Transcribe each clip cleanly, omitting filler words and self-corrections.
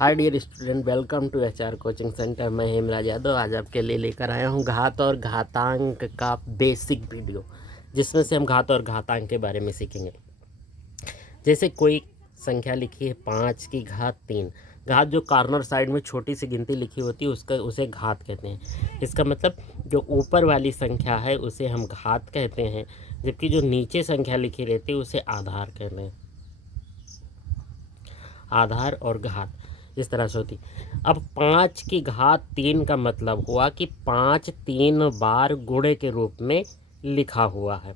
Hi dear student, welcome to HR coaching centre. मैं हेमराज यादव आज आपके लिए लेकर आया हूँ घात और घातांक का बेसिक वीडियो, जिसमें से हम घात और घातांक के बारे में सीखेंगे। जैसे कोई संख्या लिखी है 5 की घात 3। घात जो कॉर्नर साइड में छोटी सी गिनती लिखी होती है उसे घात कहते हैं। इसका मतलब जो ऊपर वाली संख्या है उसे हम घात कहते हैं, जबकि जो नीचे संख्या लिखी रहती है उसे आधार कहते हैं। आधार और घात इस तरह से होती। अब 5 की घात 3 का मतलब हुआ कि 5 3 बार गुणे के रूप में लिखा हुआ है।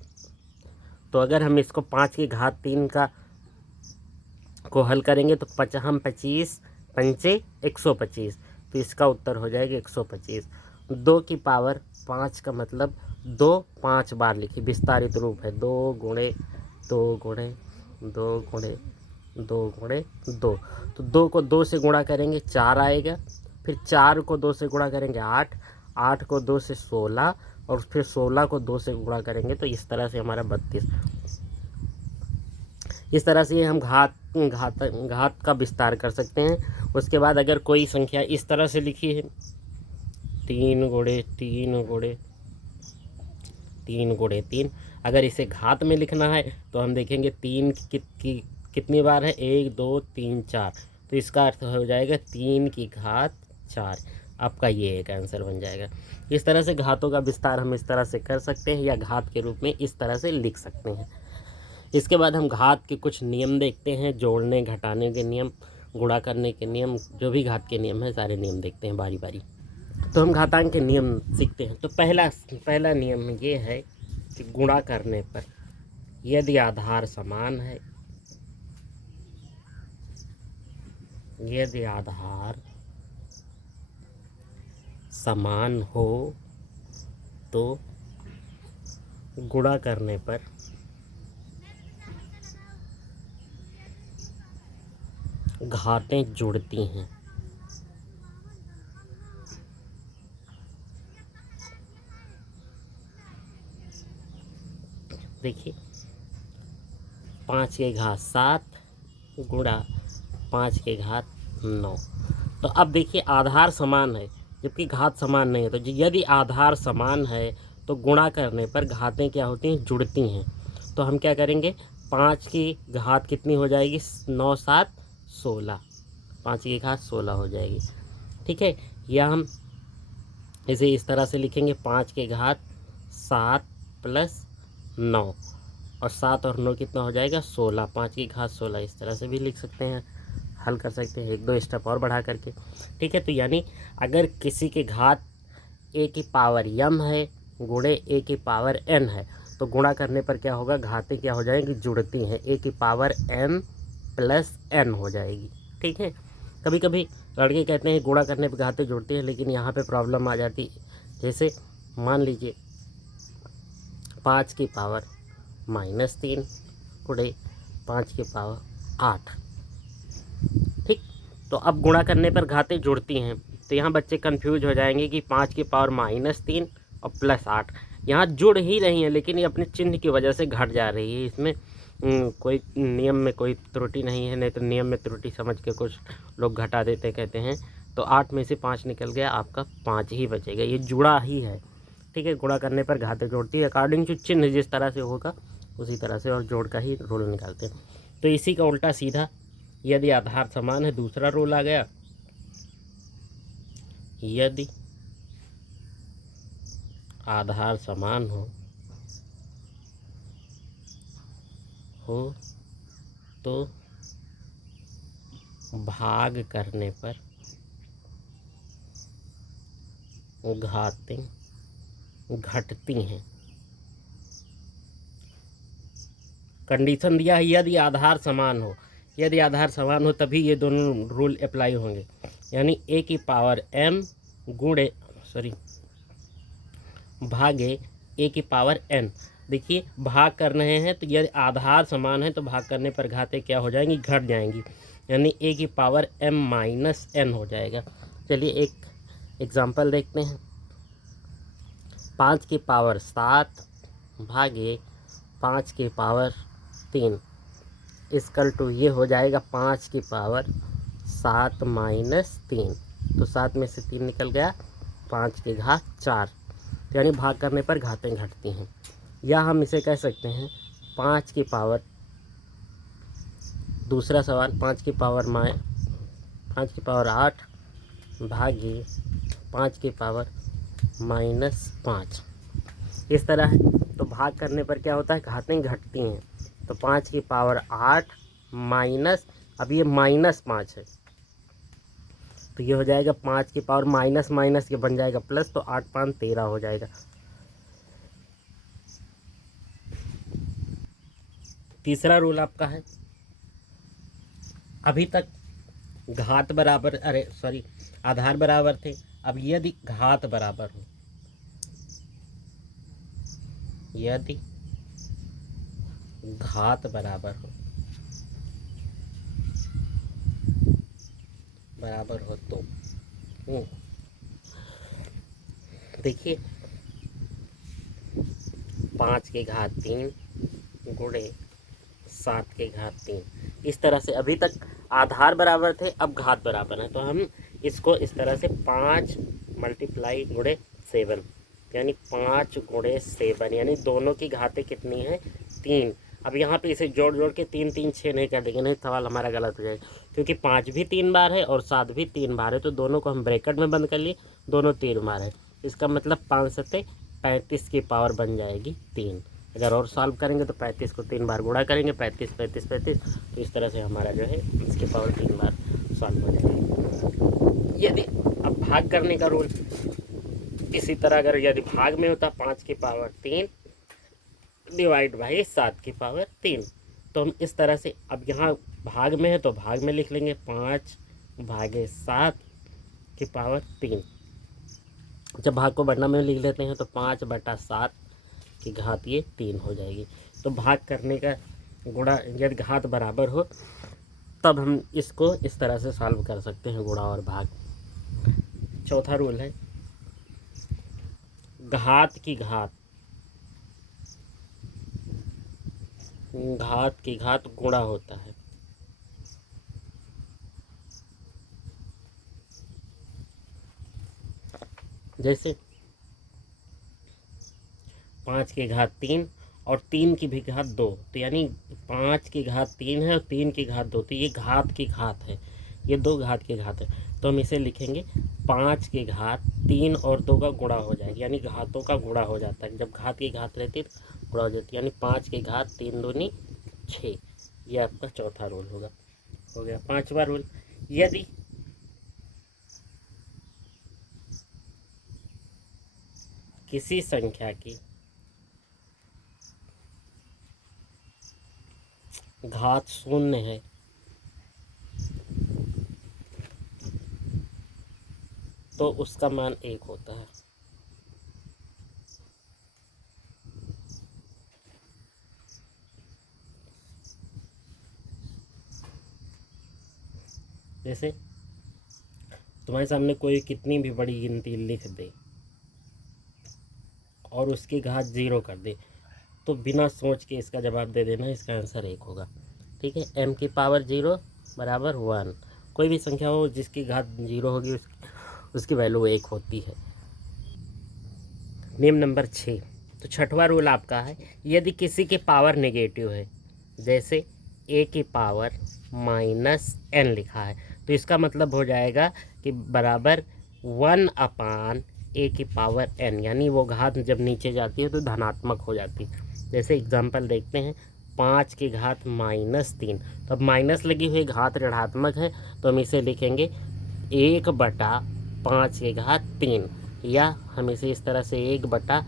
तो अगर हम इसको 5 की घात 3 को हल करेंगे तो 25 पंचे 125, तो इसका उत्तर हो जाएगा 125। 2 की पावर 5 का मतलब 2 5 बार लिखी, विस्तारित रूप है 2 गुणे 2 गुणे 2 गुणे 2 गुणे 2। तो 2 को 2 से गुणा करेंगे 4 आएगा, फिर 4 को 2 से गुणा करेंगे 8, 8 को 2 से 16, और फिर 16 को 2 से गुणा करेंगे तो इस तरह से हमारा 32। इस तरह से हम घात का विस्तार कर सकते हैं। उसके बाद अगर कोई संख्या इस तरह से लिखी है 3 गुणे 3 गुणे 3 गुणे 3, अगर इसे घात में लिखना है तो हम देखेंगे 3 की कितनी बार है, 1 2 3 4, तो इसका अर्थ हो जाएगा 3 की घात 4। आपका ये एक आंसर बन जाएगा। इस तरह से घातों का विस्तार हम इस तरह से कर सकते हैं या घात के रूप में इस तरह से लिख सकते हैं। इसके बाद हम घात के कुछ नियम देखते हैं, जोड़ने घटाने के नियम, गुणा करने के नियम, जो भी घात के नियम हैं सारे नियम देखते हैं बारी बारी। तो हम घातांक के नियम सीखते हैं। तो पहला नियम ये है कि गुणा करने पर यदि आधार समान है, यदि आधार समान हो तो गुणा करने पर घातें जुड़ती हैं। देखिए 5 की घात 7 गुणा 5 की घात 9। तो अब देखिए आधार समान है जबकि घात समान नहीं है, तो यदि आधार समान है तो गुणा करने पर घातें क्या होती हैं, जुड़ती हैं। तो हम क्या करेंगे, 5 की घात कितनी हो जाएगी, 9 7 16, 5 की घात 16 हो जाएगी। ठीक है, या हम इसे इस तरह से लिखेंगे 5 की घात 7 प्लस 9, और 7 और 9 कितना हो जाएगा 16, 5 की घात 16। इस तरह से भी लिख सकते हैं, हल कर सकते हैं एक दो स्टेप और बढ़ा करके। ठीक है, तो यानी अगर किसी की घात a की पावर m है गुणे a की पावर n है तो गुणा करने पर क्या होगा, घातें क्या हो जाएंगी, जुड़ती हैं, a की पावर m प्लस n हो जाएगी। ठीक है, कभी कभी लड़के कहते हैं गुणा करने पर घातें जुड़ती हैं, लेकिन यहाँ पे प्रॉब्लम आ जाती है। जैसे मान लीजिए 5 की पावर -3 गुणे 5 की पावर 8। ठीक, तो अब गुणा करने पर घातें जुड़ती हैं, तो यहाँ बच्चे कंफ्यूज हो जाएंगे कि 5 की पावर -3 और +8 यहाँ जुड़ ही रही हैं, लेकिन ये अपने चिन्ह की वजह से घट जा रही है। इसमें कोई नियम में कोई त्रुटि नहीं है, नहीं तो नियम में त्रुटि समझ के कुछ लोग घटा देते कहते हैं। तो 8 में से 5 निकल गया, आपका 5 ही बचेगा, ये जुड़ा ही है। ठीक है, गुणा करने पर घातें जोड़ती है, अकॉर्डिंग टू चिन्ह जिस तरह से होगा उसी तरह से, और जोड़ का ही रूल निकालते हैं। तो इसी का उल्टा सीधा, यदि आधार समान है, दूसरा रूल आ गया, यदि आधार समान हो तो भाग करने पर घातें घटती हैं। कंडीशन दिया है यदि आधार समान हो, यदि आधार समान हो तभी ये दोनों रूल अप्लाई होंगे। यानी a की पावर m गुणे भागे a की पावर n। देखिए भाग कर रहे हैं तो यदि आधार समान है तो भाग करने पर घातें क्या हो जाएंगी, घट जाएंगी, यानी a की पावर m माइनस n हो जाएगा। चलिए एक एग्जांपल देखते हैं। 5 की पावर 7 भागे 5 की पावर 3 इक्वल टू ये हो जाएगा 5 की पावर 7 माइनस 3, तो 7 में से 3 निकल गया, 5 की घात 4। तो यानी भाग करने पर घातें घटती हैं। या हम इसे कह सकते हैं 5 की पावर, दूसरा सवाल 5 की पावर 8 भागी 5 की पावर -5 इस तरह है। तो भाग करने पर क्या होता है, घातें घटती हैं। तो 5 की पावर 8 माइनस, अब ये -5 है तो ये हो जाएगा 5 की पावर माइनस माइनस के बन जाएगा प्लस, तो 8 5 13 हो जाएगा। तीसरा रूल आपका है, अभी तक घात बराबर, आधार बराबर थे। अब यदि घात बराबर हो, यदि घात बराबर हो तो देखिए 5 की घात 3 गुणे 7 की घात 3, इस तरह से अभी तक आधार बराबर थे, अब घात बराबर है। तो हम इसको इस तरह से 5 मल्टीप्लाई गुणे 7, यानी 5 गुणे 7, यानी दोनों की घातें कितनी हैं, 3। अब यहाँ पे इसे जोड़ जोड़ के 3 3 6 नहीं कर देंगे, नहीं सवाल हमारा गलत हो जाएगा, क्योंकि 5 भी 3 बार है और 7 भी 3 बार है। तो दोनों को हम ब्रैकेट में बंद कर लिए, दोनों 3 बार है। इसका मतलब 5 सत्ते 35 की पावर बन जाएगी 3। अगर और सॉल्व करेंगे तो 35 को 3 बार गुणा करेंगे, 35 35 35, तो इस तरह से हमारा जो है इसकी पावर 3 बार सॉल्व हो जाएगी। यदि अब भाग करने का रूल इसी तरह, अगर यदि भाग में होता 5 की पावर 3 डिवाइड बाई 7 की पावर 3, तो हम इस तरह से, अब यहाँ भाग में है तो भाग में लिख लेंगे 5 भागे 7 की पावर 3। जब भाग को बढ़ना में लिख लेते हैं तो 5/7 की घात ये 3 हो जाएगी। तो भाग करने का गुणा, यदि घात बराबर हो तब हम इसको इस तरह से सॉल्व कर सकते हैं, गुणा और भाग। चौथा रूल है, घात की घात गुणा होता है। जैसे 5 की घात 3 और 3 की भी घात 2, तो यानी 5 की घात 3 है और 3 की घात 2, तो ये घात की घात है, ये 2 घात की घात है। तो हम इसे लिखेंगे 5 की घात 3 और 2 का गुणा हो जाएगी, यानी घातों का गुणा हो जाता है। जब घात की घात रहती है तो गुणा हो जाती है, यानी 5 की घात 3 दूनी 6। ये आपका चौथा रूल होगा। हो गया। पांचवा रूल, यदि किसी संख्या की घात 0 है तो उसका मान 1 होता है। जैसे तुम्हारे सामने कोई कितनी भी बड़ी गिनती लिख दे और उसकी घात 0 कर दे, तो बिना सोच के इसका जवाब दे देना, इसका आंसर 1 होगा। ठीक है। m की पावर 0 बराबर 1, कोई भी संख्या हो जिसकी घात 0 होगी उसकी वैल्यू 1 होती है। नियम नंबर 6, तो छठवां रूल आपका है, यदि किसी की पावर नेगेटिव है, जैसे a की पावर -n लिखा है, तो इसका मतलब हो जाएगा कि बराबर 1/a की पावर n, यानी वो घात जब नीचे जाती है तो धनात्मक हो जाती है। जैसे एग्जांपल देखते हैं, 5 की घात -3, तो अब माइनस लगी हुई घात ऋणात्मक है, तो हम इसे लिखेंगे 1/5 की घात 3, या हम इसे इस तरह से 1/50,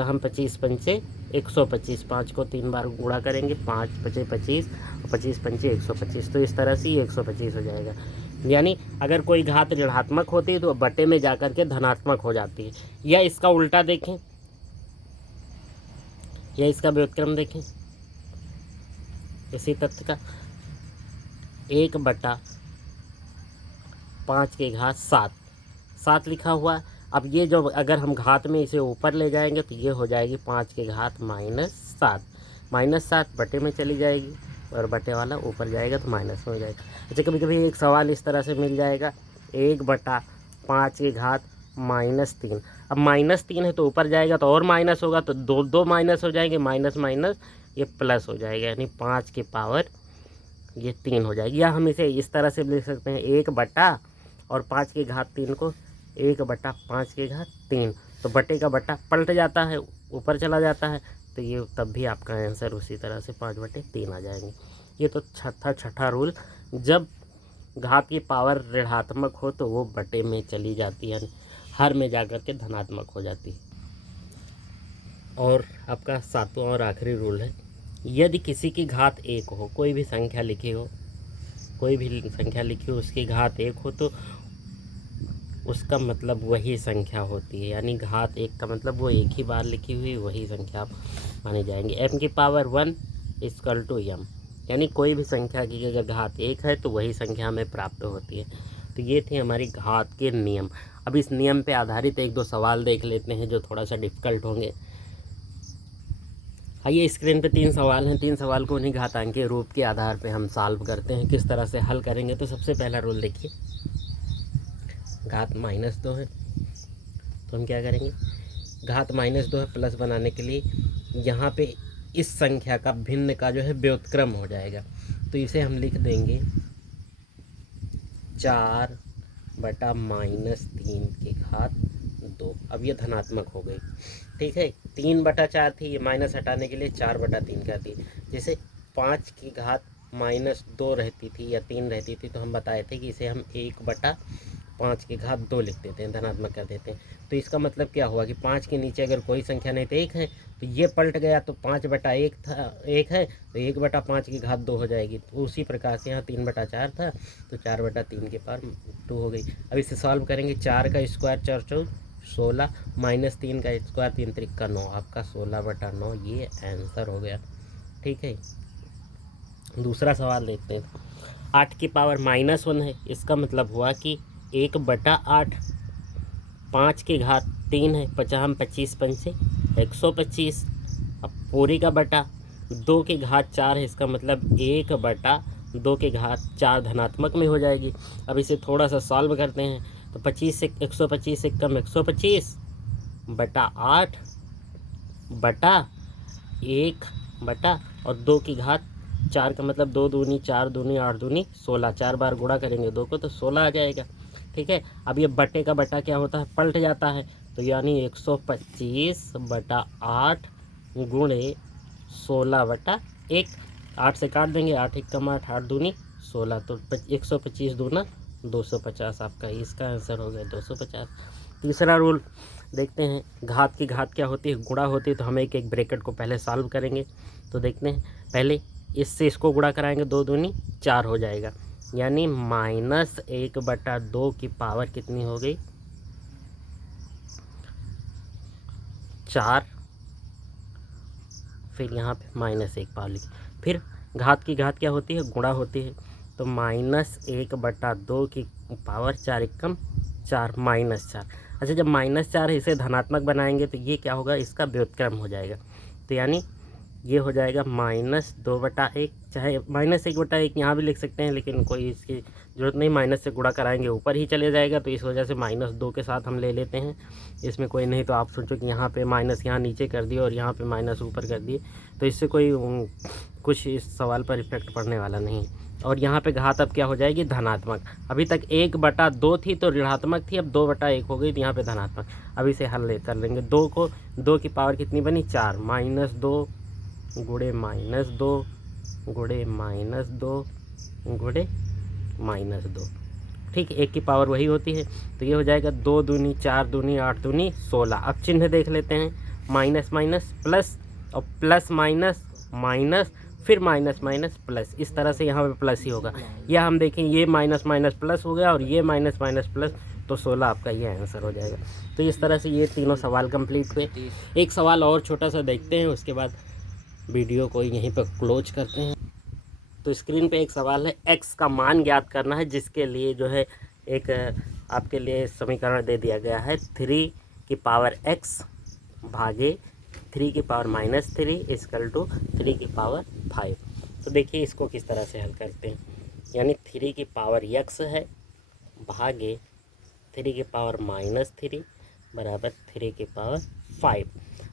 हम 25 पंचे 125, 5 को 3 बार गुणा करेंगे, 5 पचे 25 और 25 पंचे 125, तो इस तरह से ये 125 हो जाएगा। यानी अगर कोई घात ऋणात्मक होती है तो बटे में जाकर के धनात्मक हो जाती है। या इसका उल्टा देखें, या इसका व्युत्क्रम देखें इसी तथ्य का, 1/5 की घात 7 लिखा हुआ। अब ये जो अगर हम घात में इसे ऊपर ले जाएंगे तो ये हो जाएगी 5 की घात -7, -7 बटे में चली जाएगी, और बटे वाला ऊपर जाएगा तो माइनस में हो जाएगा। अच्छा, कभी कभी एक सवाल इस तरह से मिल जाएगा 1/5 अब -3 है तो ऊपर जाएगा तो और माइनस होगा, तो दो दो माइनस हो जाएंगे, माइनस माइनस ये प्लस हो जाएगा, यानी 5 की पावर ये 3 हो जाएगी। या हम इसे इस तरह से लिख सकते हैं 1 और 5 की घात 3 को 1/5 की घात 3, तो बटे का बटा पलट जाता है, ऊपर चला जाता है, तो ये तब भी आपका आंसर उसी तरह से 5/3 आ जाएंगे। ये तो छठा रूल, जब घात की पावर ऋणात्मक हो तो वो बटे में चली जाती है, हर में जाकर के धनात्मक हो जाती है। और आपका 7वां और आखिरी रूल है, यदि किसी की घात 1 हो, कोई भी संख्या लिखी हो, उसकी घात 1 हो तो उसका मतलब वही संख्या होती है, यानी घात 1 का मतलब वो एक ही बार लिखी हुई वही संख्या मानी जाएंगी। m की पावर 1 = m, यानी कोई भी संख्या की अगर घात 1 है तो वही संख्या हमें प्राप्त होती है। तो ये थे हमारी घात के नियम। अब इस नियम पे आधारित 1-2 सवाल देख लेते हैं जो थोड़ा सा डिफ़िकल्ट होंगे। आइए, स्क्रीन पे 3 सवाल हैं, 3 सवाल को उन्हीं घातांकीय रूप के आधार पे हम सॉल्व करते हैं। किस तरह से हल करेंगे, तो सबसे पहला रूल देखिए, घात -2 है तो हम क्या करेंगे, घात -2 है प्लस बनाने के लिए यहाँ पे इस संख्या का भिन्न का जो है व्युत्क्रम हो जाएगा, तो इसे हम लिख देंगे 4/-3 अब ये धनात्मक हो गई, ठीक है। 3/4 थी, ये माइनस हटाने के लिए 4/3 कर दी। जैसे 5 की घात -2 रहती थी या 3 रहती थी तो हम बताए थे कि इसे हम 1/5 की घात 2 लिख देते हैं, धनात्मक कर देते हैं। तो इसका मतलब क्या हुआ कि 5 के नीचे अगर कोई संख्या नहीं तो 1 है, तो ये पलट गया, तो 5/1 था, 1 है तो 1/5 की घात 2 हो जाएगी। तो उसी प्रकार से यहाँ 3/4 था तो 4/3 की पावर 2 हो गई। अब इसे सॉल्व करेंगे, 4 का स्क्वायर 4 × 16, -3 का स्क्वायर 3 × 3 = 9, आपका 16/9 ये आंसर हो गया, ठीक है। दूसरा सवाल देखते हैं, 8 की पावर -1 है, इसका मतलब हुआ कि 1/8, 5 की घात 3 है, 50 25 पंचे 125, अब पूरी का बटा 2 की घात 4 है, इसका मतलब 1/2 की घात 4 धनात्मक में हो जाएगी। अब इसे थोड़ा सा सॉल्व करते हैं, तो 125 से कम 125/8 बटा 1 बटा और 2 की घात 4 का मतलब 2 दूनी 4 दूनी 8 दूनी 16, 4 बार गुणा करेंगे 2 को तो 16 आ जाएगा, ठीक है। अब ये बटे का बटा क्या होता है, पलट जाता है, तो यानी 125/8 गुणे 16/1, 8 से काट देंगे, 8 × 1 = 8, 8 दूनी 16, तो 125 दूना 250, आपका इसका आंसर हो गया 250। तीसरा रूल देखते हैं, घात की घात क्या होती है, गुणा होती है, तो हम एक एक ब्रैकेट को पहले सॉल्व करेंगे। तो देखते हैं, पहले इससे इसको गुणा कराएंगे, 2 दूनी 4 हो जाएगा, यानी -1/2 की पावर कितनी हो गई, 4, फिर यहाँ पे -1 पावर लिखी। फिर घात की घात क्या होती है, गुणा होती है, तो -1/2 की पावर 4 × 4 -4। अच्छा, जब -4 है इसे धनात्मक बनाएंगे तो ये क्या होगा, इसका व्युत्क्रम हो जाएगा, तो यानी ये हो जाएगा -2/1, चाहे -1/1 यहाँ भी लिख सकते हैं, लेकिन कोई इसकी ज़रूरत नहीं, माइनस से गुणा कराएंगे ऊपर ही चले जाएगा, तो इस वजह से -2 के साथ हम ले लेते हैं। इसमें कोई नहीं तो आप सोचो कि यहाँ पे माइनस यहाँ नीचे कर दिए और यहाँ पे माइनस ऊपर कर दिए, तो इससे कोई कुछ इस सवाल पर इफेक्ट पड़ने वाला नहीं। और यहाँ पे घात अब क्या हो जाएगी, धनात्मक। अभी तक 1/2 थी तो ऋणात्मक थी, अब 2/1 हो गई तो यहाँ पे धनात्मक। अब इसे हल कर लेंगे, 2 की पावर कितनी बनी, 4, -2 गुणे -2 गुणे -2 गुणे -2, ठीक है, 1 की पावर वही होती है, तो ये हो जाएगा 2 दूनी 4 दूनी 8 दूनी 16। अब चिन्ह देख लेते हैं, माइनस माइनस प्लस और प्लस माइनस माइनस फिर माइनस माइनस प्लस, इस तरह से यहाँ पे प्लस ही होगा। या हम देखें, ये माइनस माइनस प्लस हो गया और ये माइनस माइनस प्लस, तो 16 आपका ये आंसर हो जाएगा। तो इस तरह से ये तीनों सवाल कंप्लीट हुए। एक सवाल और छोटा सा देखते हैं, उसके बाद वीडियो को यहीं पर क्लोज करते हैं। तो स्क्रीन पे एक सवाल है, x का मान ज्ञात करना है, जिसके लिए जो है एक आपके लिए समीकरण दे दिया गया है, 3 की पावर x भागे 3 की पावर -3 = 3 की पावर 5। तो देखिए इसको किस तरह से हल करते हैं, यानी 3 की पावर x है भागे 3 की पावर -3 बराबर 3 की पावर 5।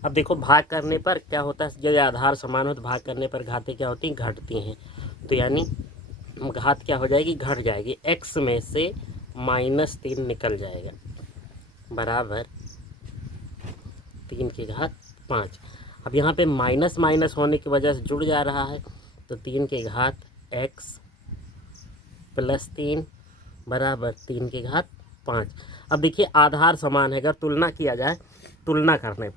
अब देखो भाग करने पर क्या होता है, जब आधार समान हो तो भाग करने पर घातें क्या होती हैं, घटती हैं। तो यानी घात क्या हो जाएगी, घट जाएगी, x में से -3 निकल जाएगा बराबर 3 की घात 5। अब यहाँ पे माइनस माइनस होने की वजह से जुड़ जा रहा है, तो 3 की घात x प्लस 3 बराबर 3 की घात 5। अब देखिए आधार समान है, अगर तुलना किया जाए, तुलना करने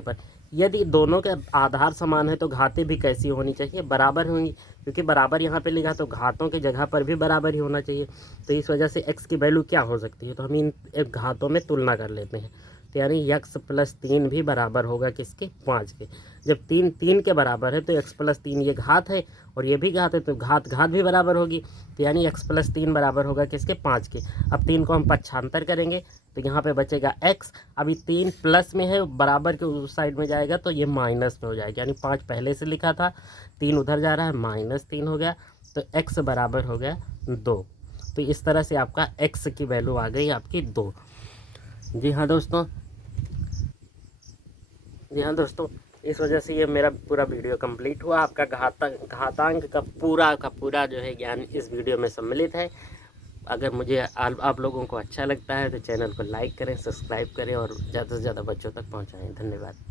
पर यदि दोनों के आधार समान है तो घातें भी कैसी होनी चाहिए, बराबर होंगी, क्योंकि बराबर यहाँ पे लिखा तो घातों की जगह पर भी बराबर ही होना चाहिए। तो इस वजह से x की वैल्यू क्या हो सकती है, तो हम इन घातों में तुलना कर लेते हैं। तो यानी x प्लस 3 भी बराबर होगा किसके, 5 के। जब 3 3 के बराबर है तो x प्लस 3 ये घात है और ये भी घात है, तो घात घात भी बराबर होगी। तो यानी x प्लस 3 बराबर होगा किसके, 5 के। अब 3 को हम पक्षांतर करेंगे तो यहाँ पे बचेगा x। अभी 3 प्लस में है, बराबर के उस साइड में जाएगा तो ये माइनस में हो जाएगा, यानी 5 पहले से लिखा था, 3 उधर जा रहा है, -3 हो गया, तो x बराबर हो गया 2। तो इस तरह से आपका x की वैल्यू आ गई आपकी 2। जी हाँ दोस्तों, इस वजह से ये मेरा पूरा वीडियो कंप्लीट हुआ। आपका घातांक का पूरा जो है ज्ञान इस वीडियो में सम्मिलित है। अगर मुझे आप लोगों को अच्छा लगता है तो चैनल को लाइक करें, सब्सक्राइब करें और ज़्यादा से ज़्यादा बच्चों तक पहुंचाएं। धन्यवाद।